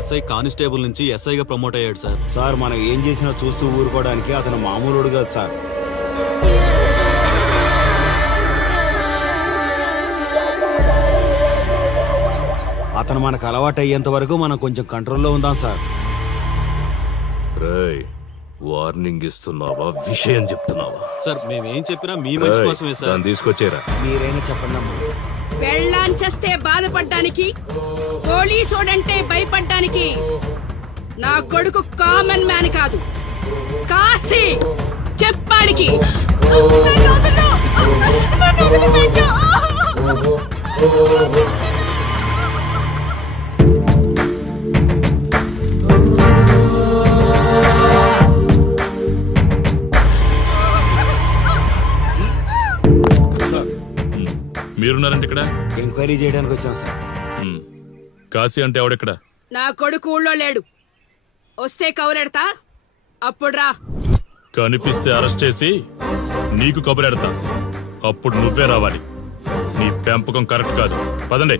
SI constable నుంచి ఎస్ఐగా promote అయ్యాడు sir. Sir మనం ఏం చేసినా చూస్తూ ఊరుకోవడానికి అతను మామూలుడు కాదు సార్. అతను మనకు అలవాటు అయ్యేంత వరకు మనం కొంచెం కంట్రోల్లో ఉందాం సార్. రేయ్, వార్నింగ్ ఇస్తున్నావా విషయం చెప్తున్నావా? సార్ మేమేం చెప్పినా మీ మంచి కోసమే సార్. దాన్ని తీసుకొచ్చేరా. మీరైనా చెప్పండి అమ్మా. పెళ్ళాంచేస్తే బాధపడ్డానికి, పోలీసోడంటే భయపడ్డానికి నా కొడుకు కామన్ మ్యాన్ కాదు, కాశీ చెప్పాడికి. మీరున్నారంటే ఇక్కడ ఎంక్వైరీ చేయడానికి వచ్చాం సార్. కాశీ అంటే ఎవడెక్కడ? నా కొడుకు ఊళ్ళో లేడు, వస్తే కౌరెడతా, అప్పుడు రా. కనిపిస్తే అరెస్ట్ చేసి నీకు కబురెడతా, అప్పుడు నువ్వే రావాలి. నీ పెంపకం కరెక్ట్ కాదు. పదండి.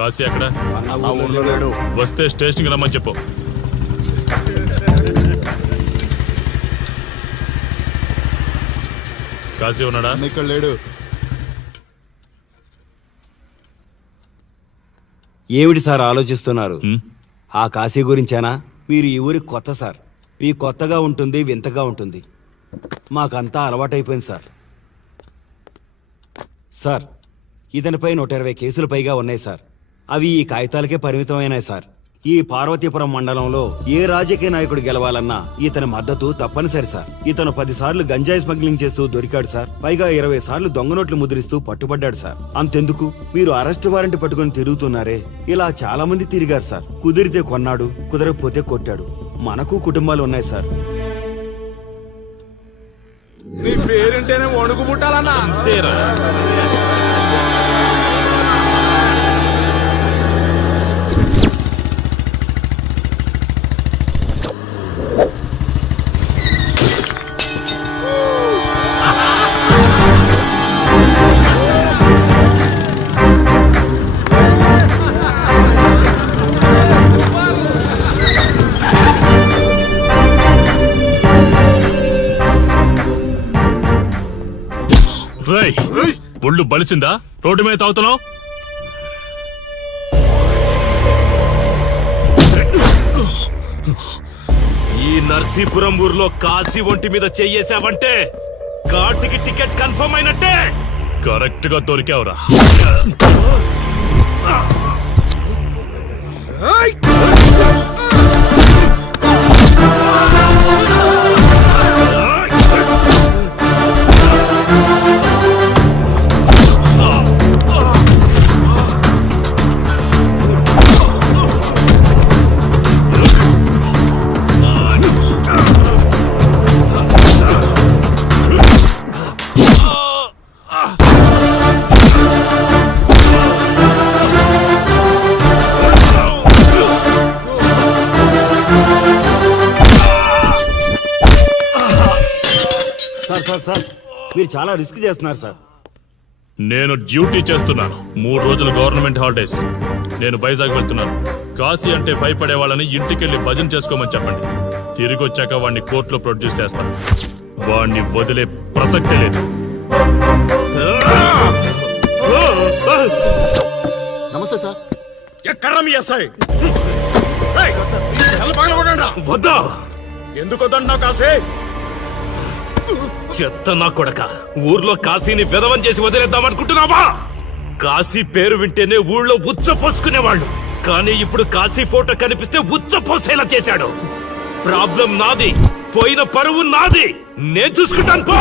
కాశీ ఎక్కడ? వస్తే స్టేషన్కి రమ్మని చెప్పు. కాశీ ఉన్నాడా? ఇక్కడ లేడు. ఏమిటి సార్ ఆలోచిస్తున్నారు? ఆ కాశీ గురించేనా? మీరు ఈ ఊరికి కొత్త సార్. మీ కొత్తగా ఉంటుంది, వింతగా ఉంటుంది. మాకంతా అలవాటైపోయింది సార్. సార్, ఇతనిపై 120 కేసులు పైగా ఉన్నాయి సార్. అవి ఈ కాగితాలకే పరిమితమైనాయి సార్. ఈ పార్వతీపురం మండలంలో ఏ రాజకీయ నాయకుడు గెలవాలన్నా ఇతని మద్దతు తప్పనిసరి సార్. ఇతను 10 సార్లు గంజాయి స్మగ్లింగ్ చేస్తూ దొరికాడు సార్. పైగా 20 సార్లు దొంగ నోట్లు ముద్రిస్తూ పట్టుబడ్డాడు సార్. అంతెందుకు, మీరు అరెస్ట్ వారెంట్ పట్టుకుని తిరుగుతున్నారే, ఇలా చాలా మంది తిరిగారు సార్. కుదిరితే కొన్నాడు, కుదరకపోతే కొట్టాడు. మనకు కుటుంబాలు ఉన్నాయి సార్. నీ పేరుంటేనే వణుకు పుట్టాలన్నా. ఒళ్ళు బలిసిందా? రోడ్డు మీద తాగుతున్నావు? ఈ నర్సీపురం ఊర్లో కాశీ ఒంటి మీద చెయ్యేసావంటే కార్డుకి టికెట్ కన్ఫర్మ్ అయినట్టే. కరెక్ట్ గా దొరికావురా. సార్, మీరు చాలా రిస్క్ చేస్తున్నారు సార్. నేను డ్యూటీ చేస్తున్నాను. 3 రోజులు గవర్నమెంట్ హాలిడేస్. నేను వైజాగ్ వెళ్తున్నాను. కాశీ అంటే భయపడే వాళ్ళని ఇంటికెళ్ళి భజన చేసుకోమని చెప్పండి. తిరిగి వచ్చాక వాడిని కోర్టులో ప్రొడ్యూస్ చేస్తాను. వాడిని వదిలే ప్రసక్తే లేదు. నమస్తే సార్. ఎక్కడ మీ ఎస్ఐ? వద్దా? ఎందుకు వద్దన్నావు కాశీ? చెత్త నా కొడక, ఊర్లో కాశీని విధవం చేసి వదిలేద్దామనుకుంటున్నావా? కాశీ పేరు వింటేనే ఊళ్ళో ఉచ్చ పోసుకునేవాళ్ళు, కానీ ఇప్పుడు కాశీ ఫోటో కనిపిస్తే ఉచ్చ పోసేలా చేశాడు. ప్రాబ్లం నాది, పోయిన పరువు నాది. నేను చూసుకుంటాను పో.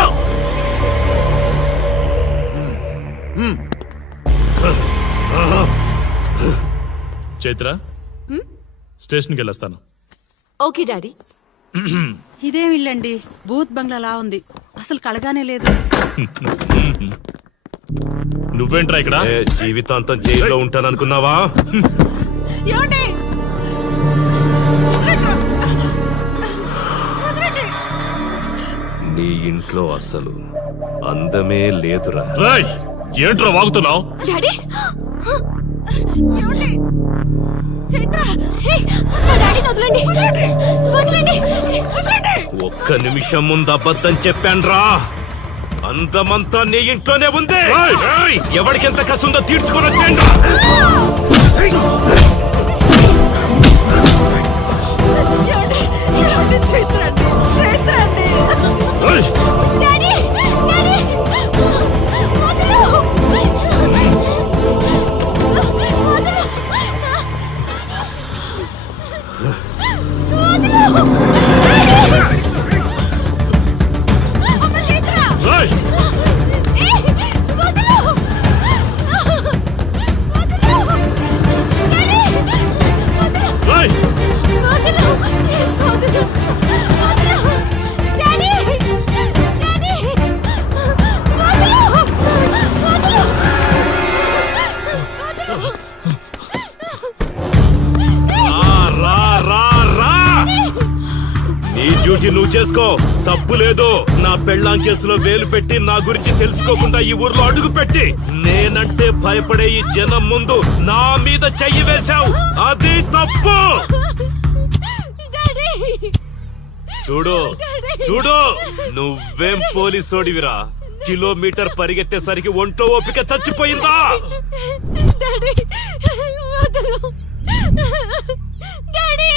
చైత్ర, స్టేషన్కి వెళ్ళొస్తాను. Okay daddy. ఇదేం ఇల్లండి, బూత్ బంగ్లాలా ఉంది. అసలు కళగానే లేదు. నువ్వేంట్రా ఇక్కడ? జీవితాంతం జైల్లో ఉంటాననుకున్నావా? నీ ఇంట్లో అసలు అందమే లేదురా. రేయ్ ఏంట్రా వాగుతున్నావు? డాడీ ఏమండి? చైత్ర హే, మా డాడీని వదలండి వదలండి వదలండి. ఒక్క నిమిషం ముందు అబద్ధం చెప్పాన్రా. అందమంతా నీ ఇంట్లోనే ఉంది. ఏయ్, ఎవరికి ఎంత కసుందో తీర్చుకొని వచ్చేయండి. ఏమండి? ఏమండి? చైత్ర అండి చైత్ర అండి. డాడీ డాడీ వదలు నీ డ్యూటీ నువ్వు చేసుకో, తప్పు లేదు. నా పెళ్ళాం కేసులో వేలు పెట్టి నా గురించి తెలుసుకోకుండా ఈ ఊర్లో అడుగు పెట్టి నేనంటే భయపడే ఈ జనం ముందు నా మీద చెయ్యి వేశావు, అది తప్పు. చూడు చూడు, నువ్వేం పోలీసోడివిరా? కిలోమీటర్ పరిగెత్తేసరికి ఒంట్లో ఓపిక చచ్చిపోయిందా? డాడీ వదలు డాడీ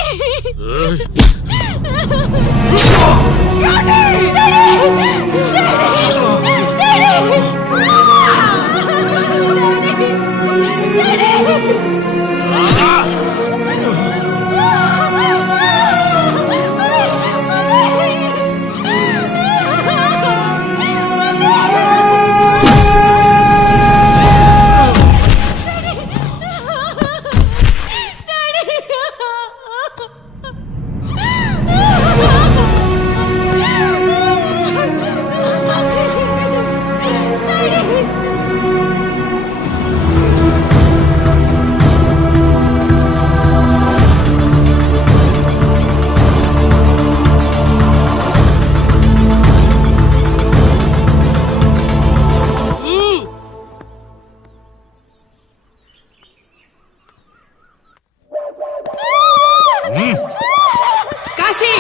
కాశీ,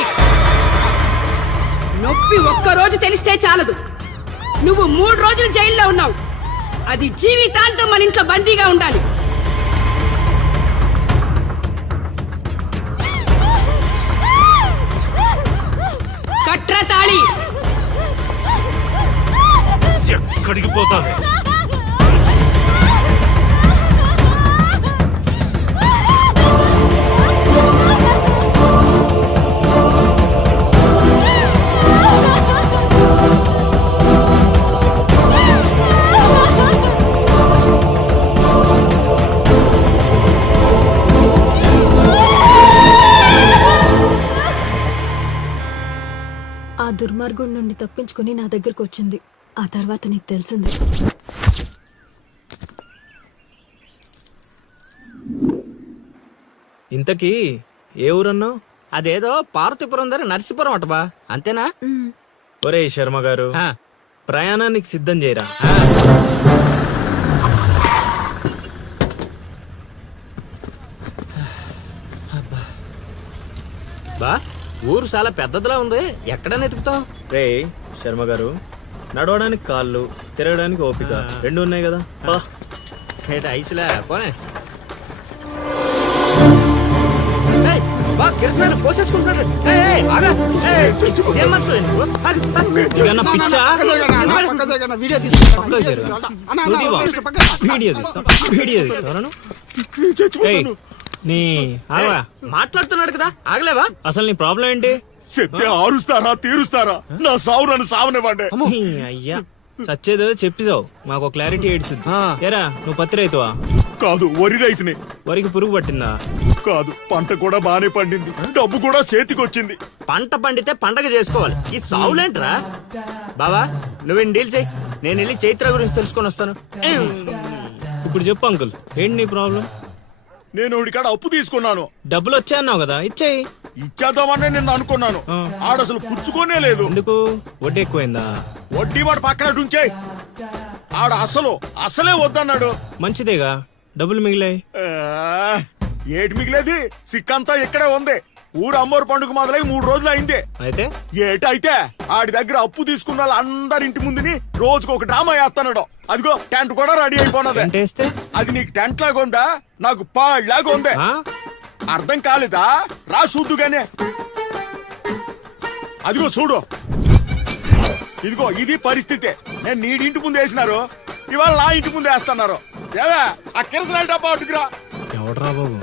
నొప్పి ఒక్కరోజు తెలిస్తే చాలదు. నువ్వు 3 రోజులు జైల్లో ఉన్నావు. అది జీవితాంతం మన ఇంట్లో బందీగా ఉండాలి. కట్ర తాళి. ఎక్కడికి పోతాను? ఆ దుర్మార్గుడి నుండి తప్పించుకుని నా దగ్గరకు వచ్చింది. ఆ తర్వాత నీకు తెలిసింది. ఇంతకీ ఏ ఊరన్నావు? అదేదో పార్వతీపురం దగ్గర నరసీపురం అటబా, అంతేనా? ఒరే శర్మ గారు, ప్రయాణానికి సిద్ధం చేయరా. బా, ఊరు చాలా పెద్దదిలా ఉంది. ఎక్కడ ఎతుకుతావు? రే శర్మ గారు, నడవడానికి కాళ్ళు, తిరగడానికి ఓపిక రెండు ఉన్నాయి కదా. బా ఐసులా పోనే. పోసేసుకుంటున్నారు. మాట్లాడుతున్నాడు కదా, ఆగలేవా? అసలు నీ ప్రాబ్లం ఏంటి? చెప్తే ఆరుస్తారా తీరుస్తారా? నా సావు నన్ను సావనివ్వండి. అయ్యా చచ్చేదో చెప్పిసావు, మాకు క్లారిటీ ఏడ్చింది. ఏరా నువ్వు పత్తి రైతువా? కాదు, వరి రైతుని. వరికి పురుగు పట్టిందా? కాదు, పంట కూడా బానే పండింది, డబ్బు కూడా చేతికొచ్చింది. పంట పండితే పండగ చేసుకోవాలి, ఈ సావులేంట్రా? బావా నువ్వేం డీల్ చెయ్యి, నేను వెళ్ళి చైత్ర గురించి తెలుసుకొని వస్తాను. ఇప్పుడు చెప్పు అంకుల్, ఏంటి నీ ప్రాబ్లం? నేను ఒకటి కాడ అప్పు తీసుకున్నాను. డబ్బులు వచ్చాయన్నావు కదా, ఇచ్చేయి. ఇచ్చేద్దామని నిన్ను అనుకున్నాను ఆడసలు పుచ్చుకోనే లేదు. ఎందుకు వడ్డీ ఎక్కువైందా? వడ్డీ వాడు పక్కన ఉంచే. ఆడ అసలే వద్దన్నాడు. మంచిదేగా, డబ్బులు మిగిలాయి. ఆ, ఏటి మిగిలేది? సిక్కంతా ఇక్కడే ఉంది. ఊరు అమ్మోరు పండుగ మొదలై 3 రోజులు అయింది. అయితే ఏటైతే ఆడి దగ్గర అప్పు తీసుకున్న వాళ్ళు అందరి ఇంటి ముందుని రోజుకు ఒక డ్రామా వేస్తున్నాడు. అదిగో టెంట్ కూడా రెడీ అయిపోయినది. టెంట్ వేస్తే? అది నీకు టెంట్ లాగా ఉందా? నాకు పాళ్ళలాగా ఉంది. ఆ? అర్థం కాలేదా? రా చూద్దుగానే. అదిగో చూడు, ఇదిగో ఇది పరిస్థితి. నేను నీడింటి ముందు వేసినారు, ఇవాళ నా ఇంటి ముందు వేస్తున్నారు. ఏవే ఆ కిరసనాయిల డబ్బా అటుకురా. ఎవడరా బాబు,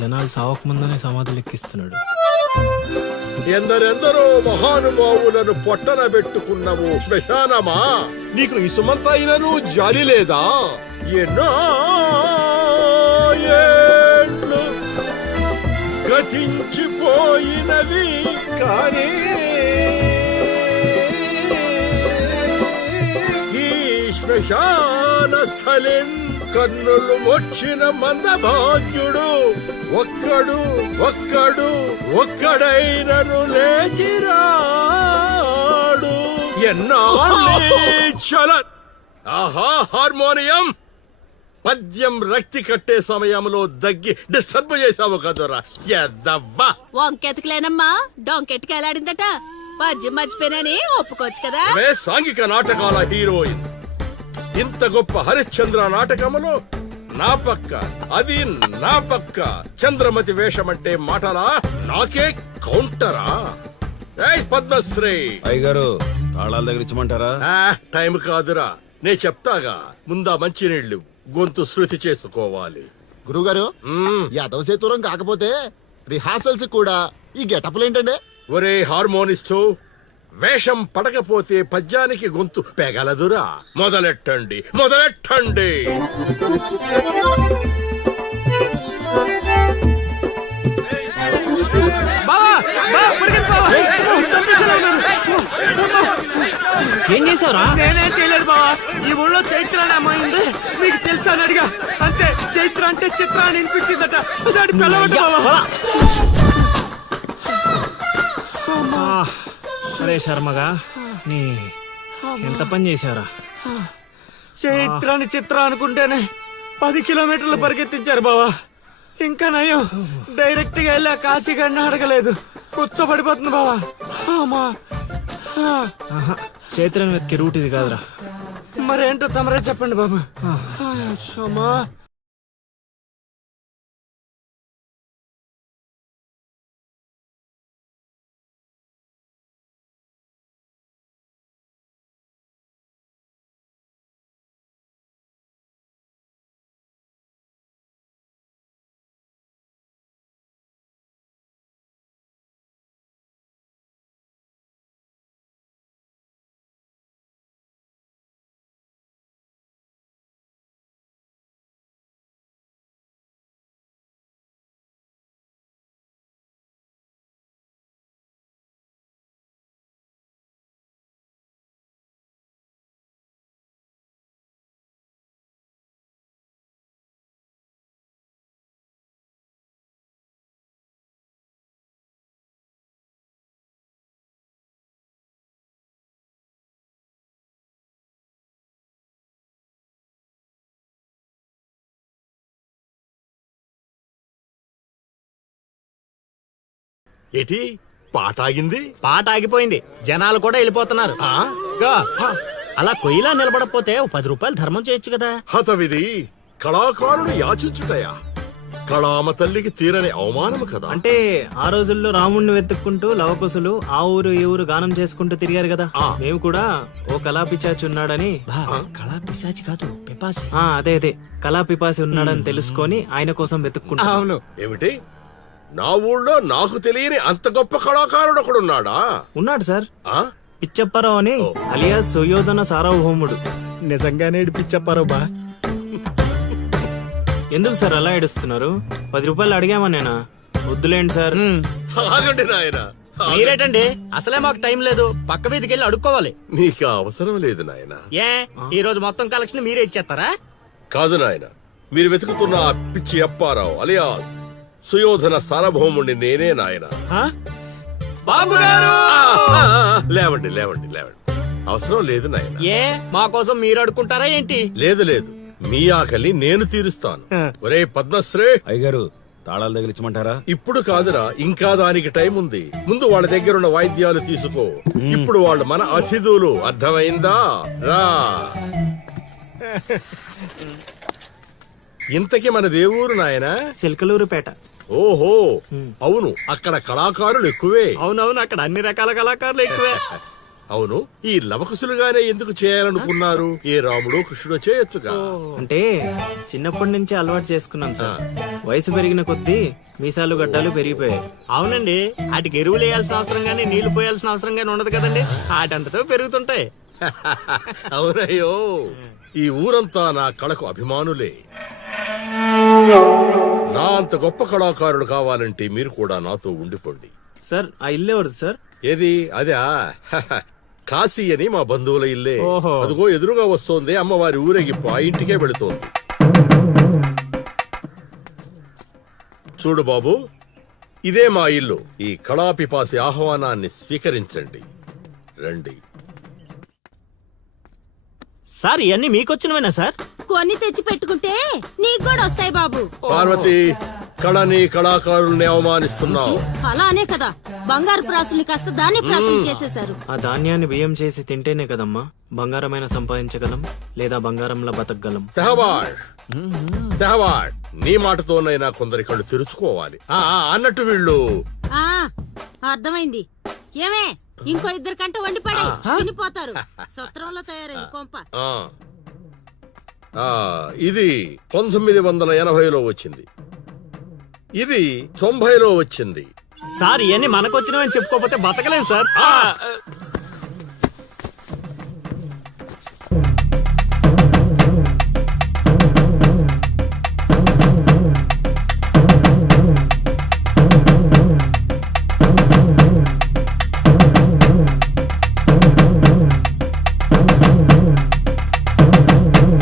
జనాలు సావక ముందనే సమాధులు ఎక్కిస్తున్నాడు. ఎందరెందరో మహానుభావులను పొట్టన పెట్టుకున్నావు శ్మశానమా, నీకు ఇసుమంతైనను జాలి లేదా? ఎన్నో ఏండ్లు గతించిపోయినవి కానీ ఈ శ్మశాన స్థలిన్ కన్నులు వచ్చిన మందభాగ్యుడు ఒక్కడైనను లేచిరాడు. చల ఆహా హార్మోనియం పద్యం రక్తి కట్టే సమయంలో దగ్గి డిస్టర్బ్ చేసావు కదరా ఎద్దవ్వా. వంకెతకలేనమ్మా డొంకెట్టుకు ఎలాడిందట. పద్యం మర్చిపోయినని ఒప్పుకోవచ్చు కదా. సాంఘిక నాటకాల హీరోయిన్ ఇంత గొప్ప హరిశ్చంద్ర నాటకములో నా పక్క చంద్రమతి వేషమంటే మాటలా? నాకే కౌంటరా? పద్మశ్రీ అయ్యగారు తాళాల దగ్గర ఇచ్చమంటారా? టైం కాదురా, నే చెప్తాగా. ముందా మంచినీళ్లు గొంతు శృతి చేసుకోవాలి. గురుగారు, యాదవ సేతురం కాకపోతే రిహార్సల్స్ కూడా ఈ గెటప్లు ఏంటండి? ఒరే హార్మోనిస్టు, వేషం పడకపోతే పద్యానికి గొంతు పెగలదురా. మొదలెట్టండి. ఏం చేసావురా? నేనేం చేయలేదు బావా. ఈ ఊళ్ళో చైత్ర అనే అమ్మాయి ఉంది, మీకు తెలుసా అని అడిగా. అంతే, చైత్ర అంటే చిత్ర అని వినిపించిందట. దాని పిల్లవట బావా. అరే శర్మగా, నీ ఎంత పని చేశారా? చైత్రాన్ని చిత్ర అనుకుంటేనే 10 కిలోమీటర్లు పరిగెత్తించారు బావా. ఇంకా నయం, డైరెక్ట్ గా వెళ్ళా కాశీగాడిని అడగలేదు. కూర్చోబడిపోతుంది బావా. అమ్మా, చైత్రను వెతికే రూట్ ఇది కాదురా. మరేంటో తమరే చెప్పండి బాబు. అమ్మా, ఏటి పాట ఆగింది? పాట ఆగిపోయింది, జనాలు కూడా వెళ్ళిపోతున్నారు. అలా కొయ్యిలా నిలబడపోతే 10 రూపాయలు ధర్మం చేయొచ్చు కదా. హతవిధి కళాకారుడు యాచించుటయా? కళామ తల్లికి తీరని అవమానము కదా. అంటే ఆ రోజుల్లో రాముణ్ణి వెతుక్కుంటూ లవకుశులు ఆ ఊరు ఈ ఊరు గానం చేసుకుంటూ తిరిగారు కదా. మేము కూడా ఓ కళా పిశాచి ఉన్నాడని. కళా పిశాచి కాదు, పిపాసి. అదే కళా పిపాసి ఉన్నాడని తెలుసుకొని ఆయన కోసం వెతుక్కుంటా. అవును. ఏమిటి, నా ఊళ్ళో నాకు తెలియని అంత గొప్ప కళాకారుడు ఒకడున్నాడా? ఉన్నాడు సార్, పిచ్చప్పారావు అని, అలియాస్ సుయోధన సార్వభౌముడు. నిజంగానే పిచ్చప్పారావు బా. ఎందుకు సార్ అలా ఏడుస్తున్నారు? 10 రూపాయలు అడిగామా నేనా? వద్దులేండి సార్. ఆగండి నాయనా. మీరేటండి, అసలే మాకు టైం లేదు. పక్క వీధికి వెళ్ళి అడుక్కోవాలి. నీకు అవసరం లేదు నాయనా. ఈ రోజు మొత్తం కలెక్షన్ మీరే ఇచ్చేస్తారా? కాదు నాయన, మీరు వెతుకుతున్న ఆ పిచ్చి అప్పారావు అలియా సుయోధన సార్వభౌముణ్ణి నేనే నాయన. బాబు గారు లేవండి లేవండి లేవండి, అవసరం లేదు నాయన. ఏ మా కోసం మీరు అడుకుంటారా ఏంటి? లేదు లేదు, మీ ఆకలి నేను తీరుస్తాను. ఒరే పద్మశ్రీ, అయ్యగారు తాళాలు తగిలించమంటారా? ఇప్పుడు కాదురా, ఇంకా దానికి టైం ఉంది. ముందు వాళ్ళ దగ్గరున్న వాయిద్యాలు తీసుకో. ఇప్పుడు వాళ్ళు మన అతిథులు, అర్థమైందా? రా. ఇంతకీ మన దేవురు నాయనా? సిల్కలూరుపేట. ఓహో, అవును, అక్కడ కళాకారులు ఎక్కువే. అవునవును, అక్కడ అన్ని రకాల కళాకారులు ఎక్కువే. అవును, ఈ లవకుశులుగానే ఎందుకు చేయాలనుకున్నారు? ఏ రాముడు కృష్ణుడు చేయొచ్చుగా. అంటే చిన్నప్పటి నుంచి అలవాటు చేసుకున్నాం సార్. వయసు పెరిగిన కొద్దీ మీసాలు గడ్డాలు పెరిగిపోయాయి. అవునండి, వాటికి ఎరువులు వేయాల్సిన అవసరం గానీ నీళ్లు పోయాల్సిన అవసరం గానీ ఉండదు కదండి, వాటంతటో పెరుగుతుంటాయి. అవునయ్యో, ఈ ఊరంతా నా కళకు అభిమానులే. నా అంత గొప్ప కళాకారుడు కావాలంటే మీరు కూడా నాతో ఉండిపోండి. సార్ ఆ ఇల్లు ఎవరిది సార్? ఏది అదా? కాశీ అని మా బంధువుల ఇల్లే. ఓహో. అదిగో ఎదురుగా వస్తోంది అమ్మవారి ఊరేగింపు, ఆ ఇంటికే వెళుతోంది. చూడు బాబు, ఇదే మా ఇల్లు. ఈ కళాపిపాసి ఆహ్వానాన్ని స్వీకరించండి. రండి. సార్ ఇవన్నీ మీకొచ్చినవేనా సార్? కొన్ని తెచ్చి పెట్టుకుంటే నీకు కూడా వస్తాయి బాబు. పార్వతి, కళని కళాకారుల్ని అవమానిస్తున్నావు. అలానే కదా బంగారు ప్రాసుల్ని కాస్త దాన్ని ప్రాసులు చేసేశారు. ఆ ధాన్యాన్ని బియ్యం చేసి తింటేనే కదమ్మా బంగారమైన సంపాదించగలం, లేదా బంగారంలో బతకగలం. సెహవాడ్, సెహవాడ్, నీ మాటతోనైనా కొందరి కళ్ళు తెరుచుకోవాలి. అన్నట్టు వీళ్ళు ఆ అర్థమైంది. ఏమే ఇంకో ఇద్దరు కంట వండి పడే తినిపోతారు. సత్రంలో తయారైంది కొంప. ఇది 1980లో వచ్చింది, ఇది 90లో వచ్చింది. సార్ ఇవన్నీ మనకొచ్చినవని చెప్పుకోకపోతే బతకలేం సార్.